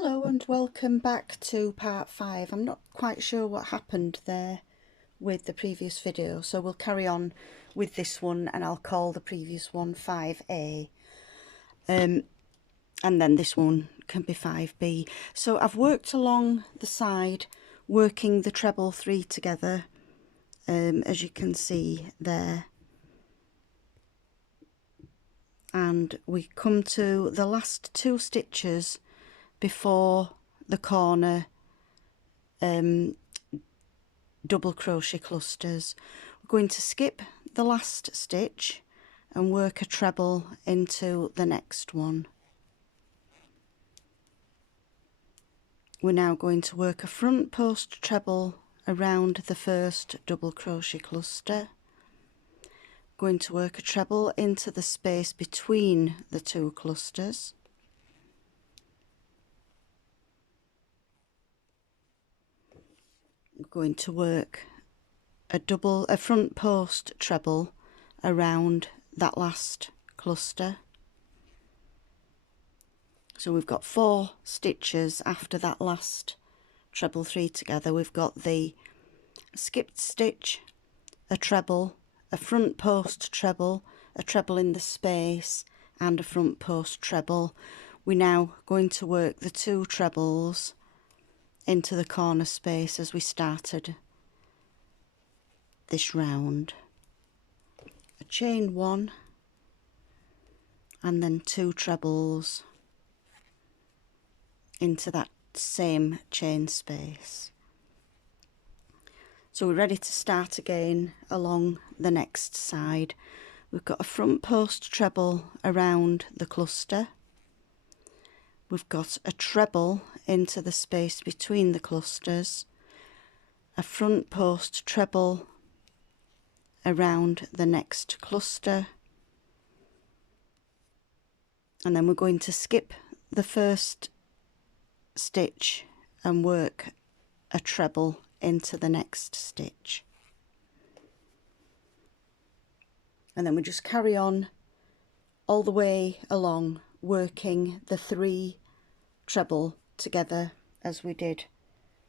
Hello and welcome back to part 5. I'm not quite sure what happened there with the previous video, so we'll carry on with this one and I'll call the previous one 5A. And then this one can be 5B. So I've worked along the side, working the treble 3 together, as you can see there. And we come to the last 2 stitches before the corner double crochet clusters. We're going to skip the last stitch and work a treble into the next one. We're now going to work a front post treble around the first double crochet cluster. Going to work a treble into the space between the 2 clusters. I'm going to work a front post treble around that last cluster. So we've got 4 stitches after that last treble 3 together. We've got the skipped stitch, a treble, a front post treble, a treble in the space and a front post treble. We're now going to work the 2 trebles into the corner space as we started this round. A chain 1 and then 2 trebles into that same chain space. So we're ready to start again along the next side. We've got a front post treble around the cluster. We've got a treble into the space between the clusters, a front post treble around the next cluster, and then we're going to skip the first stitch and work a treble into the next stitch. And then we just carry on all the way along, working the 3 treble together as we did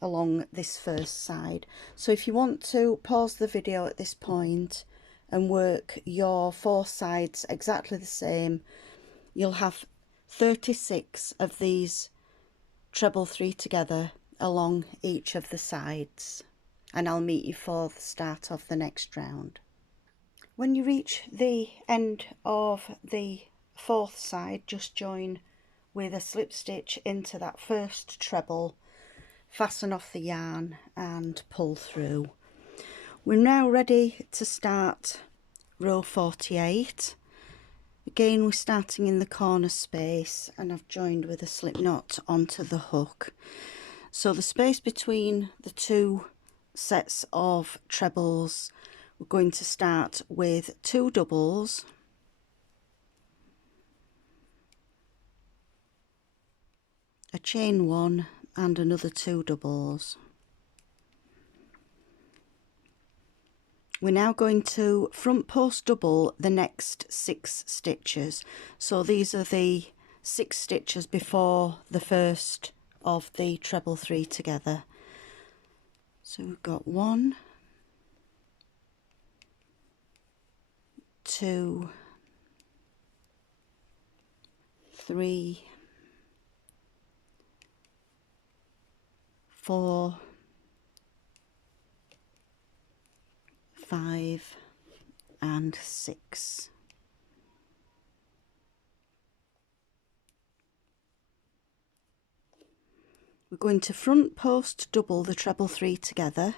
along this first side. So if you want to pause the video at this point and work your 4 sides exactly the same, you'll have 36 of these treble 3 together along each of the sides, and I'll meet you for the start of the next round. When you reach the end of the 4th side, just join with a slip stitch into that first treble, fasten off the yarn and pull through. We're now ready to start row 48. Again, we're starting in the corner space and I've joined with a slip knot onto the hook. So the space between the 2 sets of trebles, we're going to start with 2 doubles, a chain 1 and another 2 doubles. We're now going to front post double the next 6 stitches. So these are the 6 stitches before the first of the treble 3 together. So we've got 1, 2, 3, 4, 5 and 6. We're going to front post double the treble 3 together,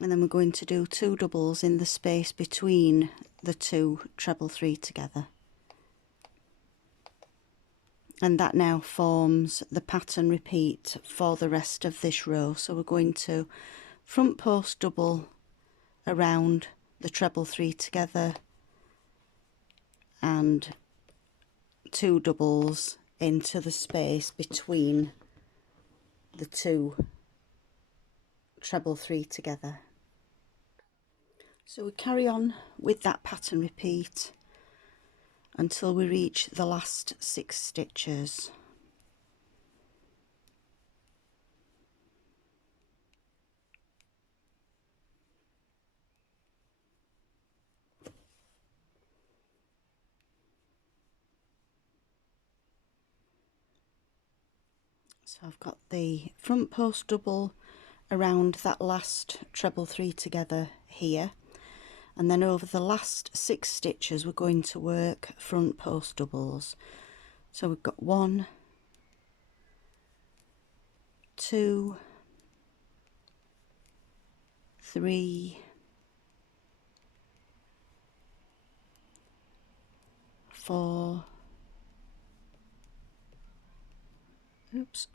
and then we're going to do 2 doubles in the space between the 2 treble 3 together. And that now forms the pattern repeat for the rest of this row. So we're going to front post double around the treble 3 together and 2 doubles into the space between the 2 treble 3 together. So we carry on with that pattern repeat until we reach the last 6 stitches. So I've got the front post double around that last treble 3 together here, and then over the last 6 stitches we're going to work front post doubles. So we've got 1, 2, 3, 4, oops,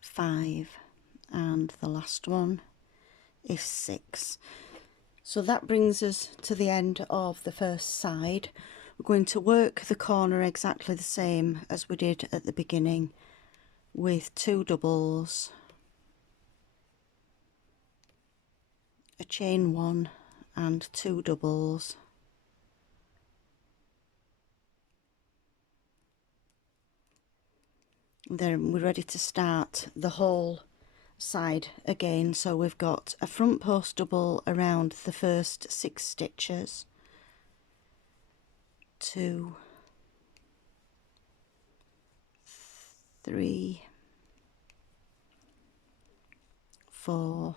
5, and the last one is 6. So that brings us to the end of the first side. We're going to work the corner exactly the same as we did at the beginning, with 2 doubles, a chain 1 and 2 doubles, then we're ready to start the whole side again. So we've got a front post double around the first 6 stitches, 2, 3, 4,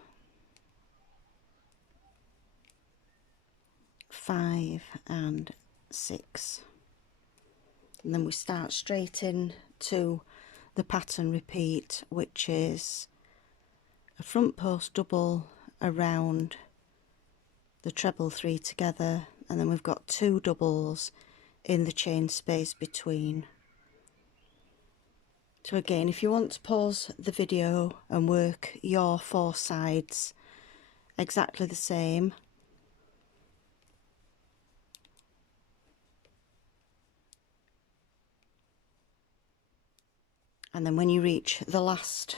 5 and 6, and then we start straight into the pattern repeat, which is a front post double around the treble 3 together, and then we've got 2 doubles in the chain space between. So again, if you want to pause the video and work your 4 sides exactly the same, and then when you reach the last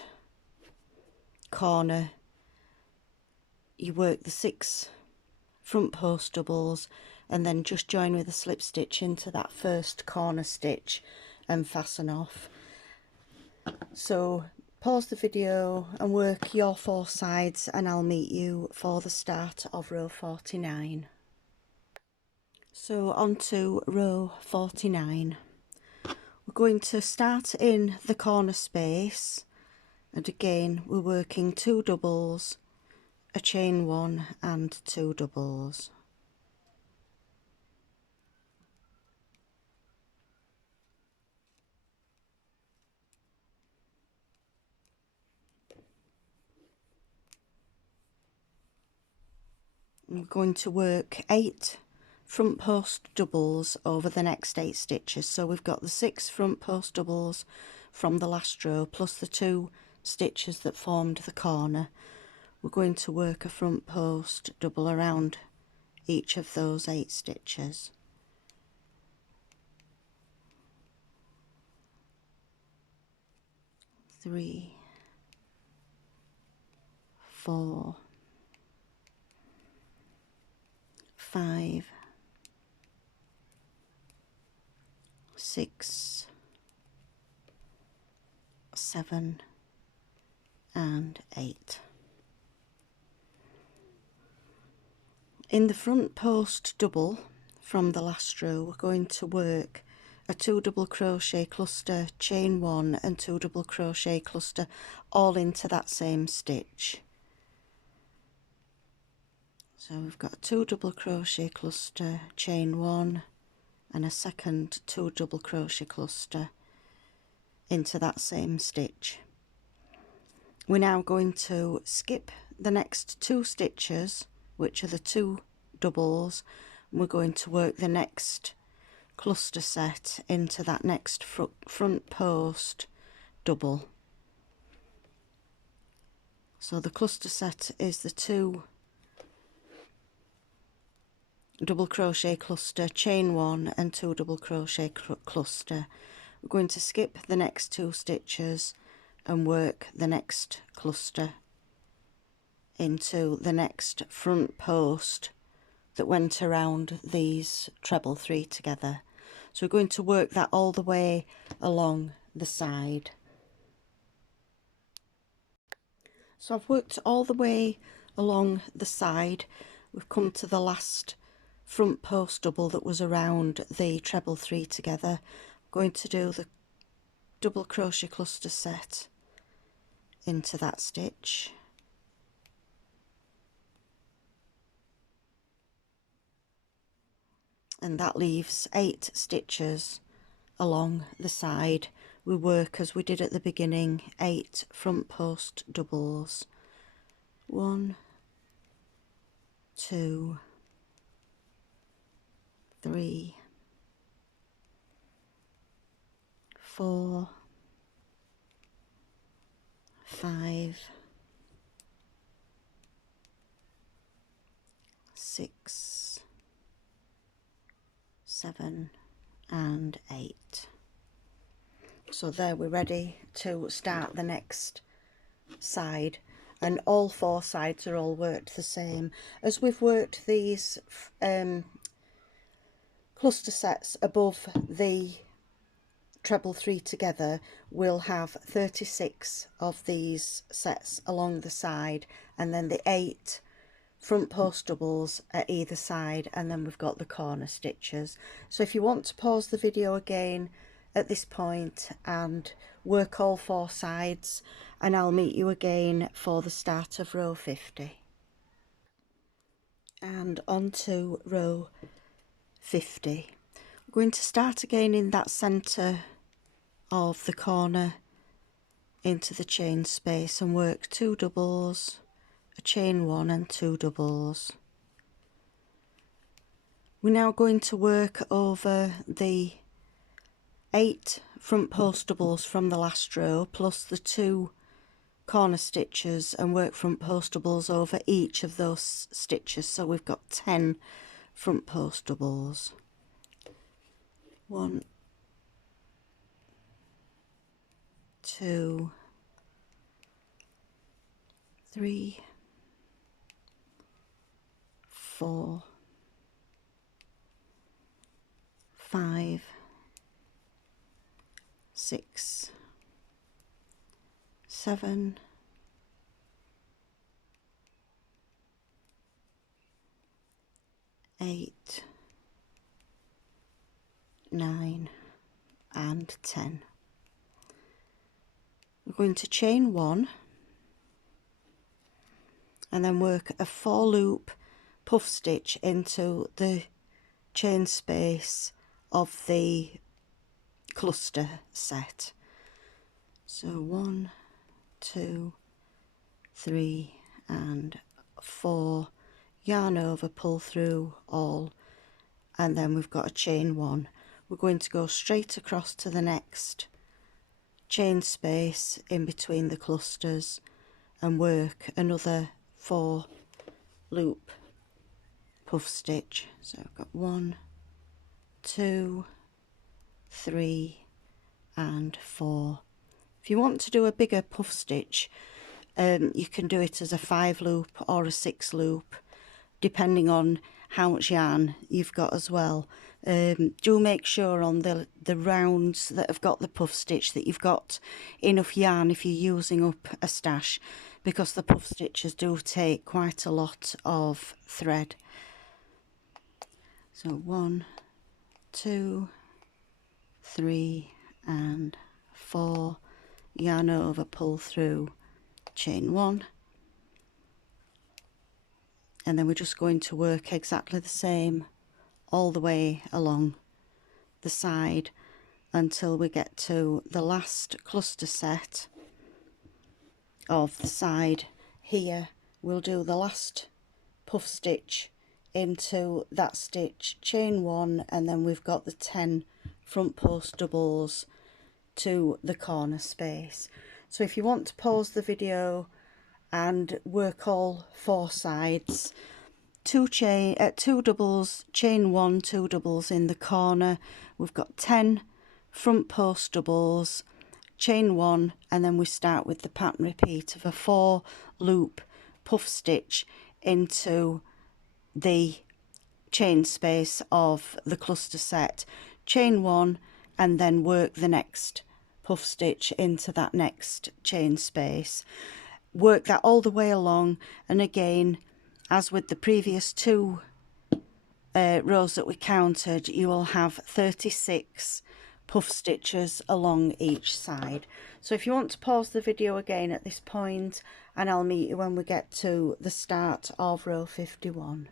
corner you work the 6 front post doubles and then just join with a slip stitch into that first corner stitch and fasten off. So pause the video and work your 4 sides, and I'll meet you for the start of row 49. So on to row 49. We're going to start in the corner space, and again we're working 2 doubles, a chain 1 and 2 doubles. We're going to work 8 front post doubles over the next 8 stitches. So we've got the 6 front post doubles from the last row plus the 2 stitches that formed the corner. We're going to work a front post double around each of those 8 stitches. Three, 4, 5, 6, 7 and 8. In the front post double from the last row we're going to work a 2 double crochet cluster, chain 1 and 2 double crochet cluster all into that same stitch. So we've got a 2 double crochet cluster, chain 1 and a second 2 double crochet cluster into that same stitch. We're now going to skip the next 2 stitches, which are the 2 doubles, and we're going to work the next cluster set into that next front post double. So the cluster set is the 2 double crochet cluster, chain 1 and 2 double crochet cluster. We're going to skip the next 2 stitches and work the next cluster into the next front post that went around these treble 3 together. So we're going to work that all the way along the side. So I've worked all the way along the side. We've come to the last front post double that was around the treble 3 together. I'm going to do the double crochet cluster set into that stitch, and that leaves 8 stitches along the side. We work as we did at the beginning, 8 front post doubles. 1, 2, 3, 4, 5, 6, 7 and 8. So there, we're ready to start the next side, and all 4 sides are all worked the same. As we've worked these cluster sets above the treble 3 together, we'll have 36 of these sets along the side, and then the 8 front post doubles at either side, and then we've got the corner stitches. So if you want to pause the video again at this point and work all 4 sides, and I'll meet you again for the start of row 50. And on to row 50. We're going to start again in that centre of the corner into the chain space and work 2 doubles, a chain 1 and 2 doubles. We're now going to work over the 8 front post doubles from the last row plus the 2 corner stitches and work front post doubles over each of those stitches. So we've got 10 front post doubles. 1, 2, 3, 4, 5, 6, 7, 8, 9 and 10. We're going to chain 1 and then work a 4 loop puff stitch into the chain space of the cluster set. So 1, 2, 3 and 4, yarn over, pull through all, and then we've got a chain 1. We're going to go straight across to the next chain space in between the clusters and work another 4 loop puff stitch. So I've got 1, 2, 3 and 4. If you want to do a bigger puff stitch, you can do it as a 5 loop or a 6 loop, depending on how much yarn you've got as well. Do make sure on the rounds that have got the puff stitch that you've got enough yarn if you're using up a stash, because the puff stitches do take quite a lot of thread. So 1, 2, 3 and 4, yarn over, pull through, chain 1, and then we're just going to work exactly the same all the way along the side until we get to the last cluster set of the side. Here we'll do the last puff stitch into that stitch, chain 1, and then we've got the 10 front post doubles to the corner space. So if you want to pause the video and work all 4 sides, 2 doubles, chain 1, 2 doubles in the corner, we've got 10 front post doubles, chain 1, and then we start with the pattern repeat of a 4 loop puff stitch into the chain space of the cluster set, chain one, and then work the next puff stitch into that next chain space. Work that all the way along, and again, as with the previous two rows that we counted, you will have 36 puff stitches along each side. So if you want to pause the video again at this point, and I'll meet you when we get to the start of row 51.